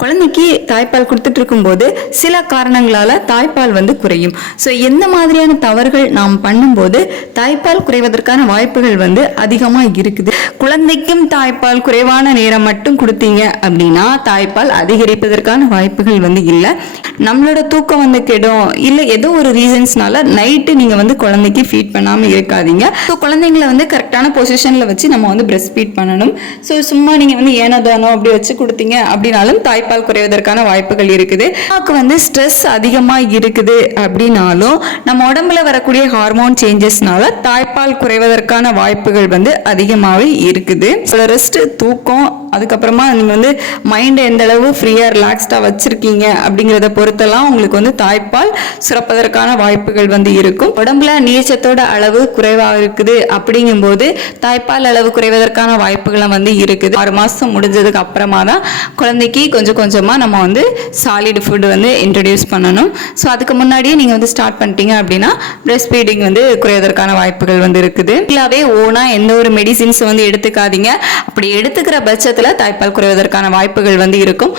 குழந்தைக்கு தாய்ப்பால் கொடுத்துட்டு இருக்கும்போது சில காரணங்களால தாய்ப்பால் குறையும். ஸோ எந்த மாதிரியான தவறுகள் நாம் பண்ணும்போது தாய்ப்பால் குறைவதற்கான வாய்ப்புகள் அதிகமாக இருக்குது. குழந்தைக்கும் தாய்ப்பால் குறைவான நேரம் மட்டும் கொடுத்தீங்க அப்படின்னா தாய்ப்பால் அதிகரிப்பதற்கான வாய்ப்புகள் இல்லை. நம்மளோட தூக்கம் கெடும், இல்லை ஏதோ ஒரு ரீசன்ஸ்னால நைட்டு நீங்க குழந்தைக்கு ஃபீட் பண்ணாம இருக்காதீங்க. ஸோ குழந்தைங்களை கரெக்டான பொசிஷன்ல வச்சு நம்ம பிரஸ்ட் ஃபீட் பண்ணணும். ஸோ சும்மா நீங்க ஏனோ தானோ அப்படி வச்சு கொடுத்தீங்க அப்படின்னாலும் தாய்ப்பால் குறைவதற்கான வாய்ப்புகள் இருக்குது. நமக்கு ஸ்ட்ரெஸ் அதிகமா இருக்குது அப்படின்னாலும் நம்ம உடம்புல வரக்கூடிய ஹார்மோன் சேஞ்சஸ்னால தாய்ப்பால் குறைவதற்கான வாய்ப்புகள் அதிகமாகவே இருக்குது. ரெஸ்ட், தூக்கம், அதுக்கப்புறமா நீங்க மைண்டை எந்த அளவு ஃப்ரீயா ரிலாக்ஸ்டா வச்சிருக்கீங்க அப்படிங்கிறத பொறுத்தெல்லாம் உங்களுக்கு தாய்ப்பால் சுரப்பதற்கான வாய்ப்புகள் இருக்கும். உடம்புல நீர்ச்சத்தோட அளவு குறைவாக இருக்குது அப்படிங்கும்போது தாய்ப்பால் அளவு குறைவதற்கான வாய்ப்புகளும் இருக்குது. 6 மாசம் முடிஞ்சதுக்கு அப்புறமா தான் குழந்தைக்கு கொஞ்சம் கொஞ்சமா நம்ம சாலிட் ஃபுட் இன்ட்ரடியூஸ் பண்ணணும். ஸோ அதுக்கு முன்னாடியே நீங்க ஸ்டார்ட் பண்ணிட்டீங்க அப்படின்னா பிரஸ்ட் ஃபீடிங் குறைவதற்கான வாய்ப்புகள் இருக்குது. இல்லாவே ஓனா எந்த ஒரு மெடிசின்ஸ் எடுத்துக்காதீங்க. அப்படி எடுத்துக்கிற பட்சத்துல தாய்ப்பால் குறைவதற்கான வாய்ப்புகள் இருக்கும்.